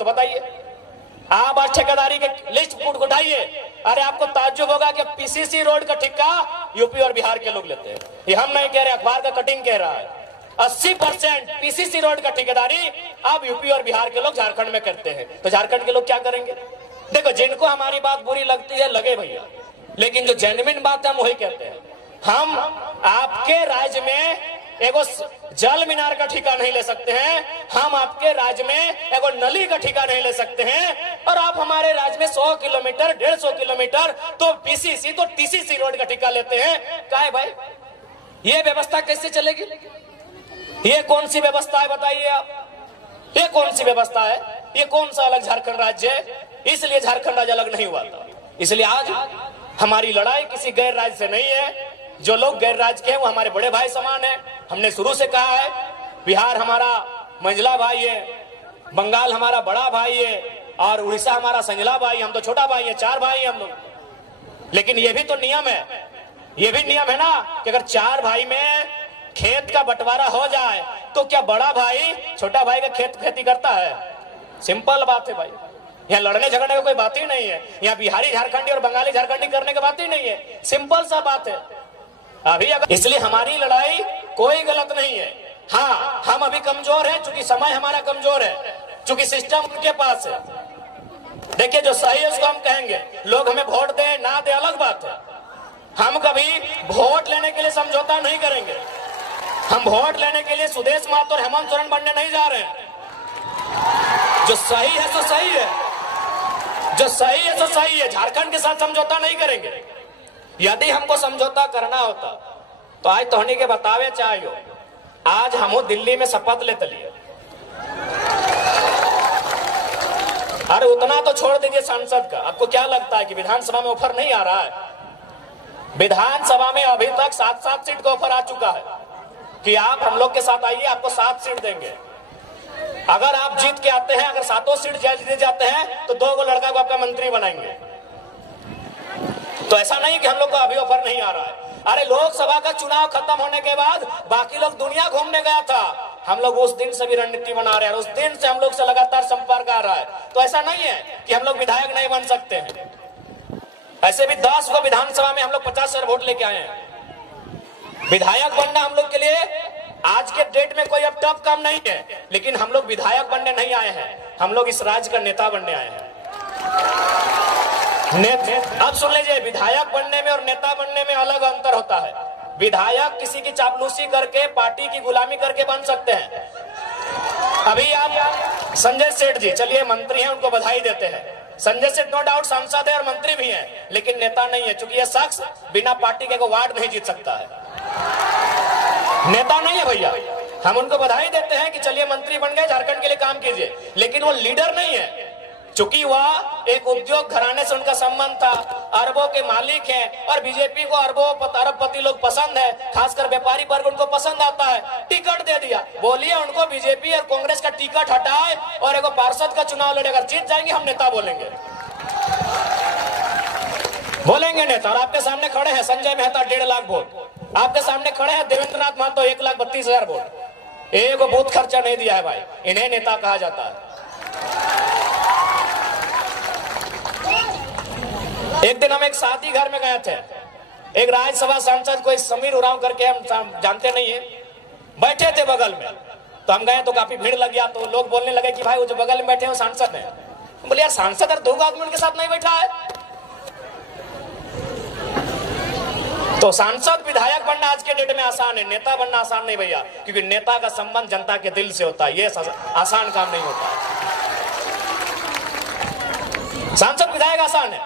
तो बताइए, आप आज ठेकेदारी के लिस्ट उठाइए। अरे आपको ताज्जुब होगा कि पीसीसी रोड का ठेका यूपी और बिहार के लोग लेते हैं। ये हम नहीं कह रहे, अखबार का कटिंग कह रहा है। 80% पीसीसी रोड का ठेकेदारी अब यूपी और बिहार के लोग झारखंड में करते हैं। तो झारखंड के लोग क्या करेंगे? देखो, जिनको हमारी बात बुरी लगती है लगे भैया, लेकिन जो जेन्युइन बात है हम वही कहते हैं। हम आपके राज्य में एगो जल मीनार का ठेका नहीं ले सकते हैं, हम आपके राज्य में एगो नली का ठेका नहीं ले सकते हैं, और आप हमारे राज्य में 100 किलोमीटर 150 किलोमीटर तो पीसीसी तो टीसीसी रोड का ठेका लेते हैं। क्या है भाई, ये व्यवस्था कैसे चलेगी? ये कौन सी व्यवस्था है बताइए आप? ये कौन सी व्यवस्था है? ये कौन सा अलग झारखंड राज्य है? इसलिए झारखंड राज्य अलग नहीं हुआ था। इसलिए आज हमारी लड़ाई किसी गैर राज्य से नहीं है। जो लोग गैर राज्य के हैं वो हमारे बड़े भाई समान है। हमने शुरू से कहा है, बिहार हमारा मंझला भाई है, बंगाल हमारा बड़ा भाई है, और उड़ीसा हमारा संजला भाई। हम तो छोटा भाई है, 4 भाई हैं हम लोग। लेकिन ये भी तो नियम है, ये भी नियम है ना कि अगर 4 भाई में खेत का बंटवारा हो जाए तो क्या बड़ा भाई छोटा भाई का खेती करता है? सिंपल बात है भाई। यहाँ लड़ने झगड़ने की कोई बात ही नहीं है। यहाँ बिहारी झारखंडी और बंगाली झारखंडी करने की बात ही नहीं है। सिंपल सा बात है अभी। अगर इसलिए हमारी लड़ाई कोई गलत नहीं है। हाँ, हम अभी कमजोर है, चूंकि समय हमारा कमजोर है, चूंकि सिस्टम उनके पास है। देखिए, जो सही है उसको हम कहेंगे। लोग हमें वोट दे ना दे अलग बात है। हम कभी वोट लेने के लिए समझौता नहीं करेंगे। हम वोट लेने के लिए सुदेश महतो और हेमंत सोरेन बनने नहीं जा रहे हैं। जो सही है तो सही है, जो सही है तो सही है। झारखंड के साथ समझौता नहीं करेंगे। यदि हमको समझौता करना होता तो आज तोहनी के बतावे चाहिए। आज हम दिल्ली में शपथ लेते लिए। अरे उतना तो छोड़ दीजिए सांसद का। आपको क्या लगता है कि विधानसभा में ऑफर नहीं आ रहा है? विधानसभा में अभी तक 7-7 सीट का ऑफर आ चुका है कि आप हम लोग के साथ आइए, आपको 7 सीट देंगे। अगर आप जीत के आते हैं, अगर 7 सीट जीत जाते हैं तो 2 लड़का को आपका मंत्री बनाएंगे। तो ऐसा नहीं कि हम लोग को अभी ऑफर नहीं आ रहा है। अरे लोकसभा का चुनाव खत्म होने के बाद बाकी लोग दुनिया घूमने गया था, हम लोग उस दिन से भी रणनीति बना रहे हैं। उस दिन से हम लोग से लगातार संपर्क आ रहा है। तो ऐसा नहीं है कि हम लोग विधायक नहीं बन सकते हैं। ऐसे भी 10 को विधानसभा में हम लोग 50 वोट लेके आए हैं। विधायक बनना हम लोग के लिए आज के डेट में कोई अब टफ काम नहीं है। लेकिन हम लोग विधायक बनने नहीं आए हैं, हम लोग इस राज्य का नेता बनने आए हैं। अब सुन लीजिए, विधायक बनने में और नेता बनने में अलग अंतर होता है। विधायक किसी की चापलूसी करके, पार्टी की गुलामी करके बन सकते हैं। अभी आप संजय सेठ जी, चलिए मंत्री हैं, उनको बधाई देते हैं। संजय सेठ नो डाउट सांसद है और मंत्री भी हैं, लेकिन नेता नहीं है, क्योंकि ये शख्स बिना पार्टी के वार्ड नहीं जीत सकता है। नेता नहीं है भैया। हम उनको बधाई देते हैं कि चलिए मंत्री बन गए, झारखंड के लिए काम कीजिए, लेकिन वो लीडर नहीं है। चूंकि वह एक उद्योग घराने से उनका संबंध था, अरबों के मालिक हैं, और बीजेपी को अरबपति लोग पसंद है, खासकर व्यापारी वर्ग उनको पसंद आता है। टिकट दे दिया। बोलिए उनको बीजेपी और कांग्रेस का टिकट हटाए और एक पार्षद का चुनाव लड़े। अगर जीत जाएंगे हम नेता बोलेंगे, बोलेंगे नेता। और आपके सामने खड़े हैं संजय मेहता 1.5 लाख वोट, आपके सामने खड़े हैं देवेंद्र नाथ महतो 1,32,000 वोट। एक बूथ खर्चा नहीं दिया है भाई, इन्हें नेता कहा जाता है। एक दिन हम एक शादी घर में गए थे, एक राज्यसभा सांसद कोई समीर उरांव करके, हम जानते नहीं है, बैठे थे बगल में। तो हम गए तो काफी भीड़ लग गया। तो लोग बोलने लगे कि भाई वो जो बगल में बैठे हैं वो सांसद हैं। बोले यार सांसद और 2 आदमी उनके साथ नहीं बैठा है। तो सांसद विधायक बनना आज के डेट में आसान है, नेता बनना आसान नहीं भैया, क्योंकि नेता का संबंध जनता के दिल से होता है। ये आसान काम नहीं होता। सांसद विधायक आसान है,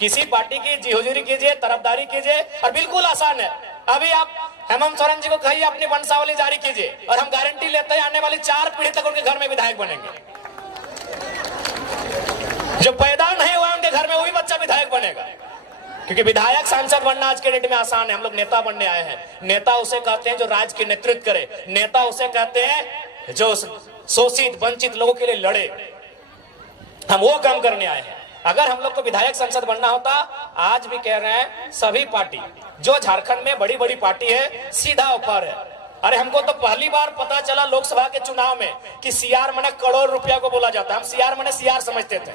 किसी पार्टी की जी-हुजूरी कीजिए, तरफदारी कीजिए, और बिल्कुल आसान है। अभी आप हेमंत सोरेन जी को कहिए अपनी वंशावली जारी कीजिए, और हम गारंटी लेते हैं आने वाली 4 पीढ़ी तक उनके घर में विधायक बनेंगे। जो पैदा नहीं हुआ उनके घर में वही बच्चा विधायक बनेगा, क्योंकि विधायक सांसद बनना आज के डेट में आसान है। हम लोग नेता बनने आए हैं। नेता उसे कहते हैं जो राज्य की नेतृत्व करे, नेता उसे कहते हैं जो शोषित वंचित लोगों के लिए लड़े। हम वो काम करने आए हैं। अगर हम लोग को विधायक संसद बनना होता, आज भी कह रहे हैं सभी पार्टी जो झारखंड में बड़ी बड़ी पार्टी है, सीधा ऑफर है अरे हमको तो पहली बार पता चला लोकसभा के चुनाव में कि सीआर मने करोड़ रुपया को बोला जाता है। हम सीआर मने सीआर समझते थे,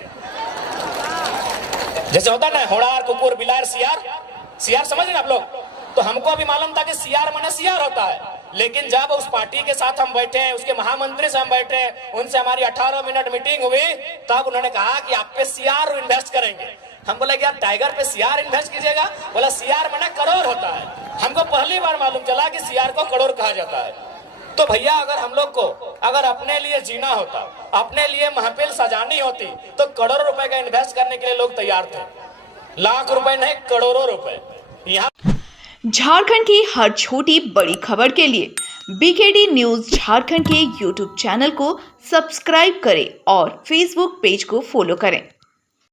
जैसे होता ना होड़ार कुकुर बिलार सीआर, सीआर समझ रहे आप लोग। तो हमको अभी मालूम था कि सीआर मने सीआर होता है, लेकिन जब उस पार्टी के साथ हम बैठे हैं, उसके महामंत्री से हम बैठे, उनसे हमारी 18 मिनट मीटिंग हुई, तब उन्होंने कहा कि आप पे सीआर इन्वेस्ट करेंगे। हम बोले कि यार टाइगर पे सीआर इन्वेस्ट कीजिएगा? बोला सीआर मने करोड़ होता है। हमको पहली बार मालूम चला कि सीआर को करोड़ कहा जाता है। तो भैया अगर हम लोग को अगर अपने लिए जीना होता, अपने लिए महफिल सजानी होती, तो करोड़ों रुपए का इन्वेस्ट करने के लिए लोग तैयार थे। लाख रुपए नहीं, करोड़ों रुपए। यहाँ झारखंड की हर छोटी बड़ी खबर के लिए बीकेडी न्यूज झारखंड के यूट्यूब चैनल को सब्सक्राइब करें और फेसबुक पेज को फॉलो करें।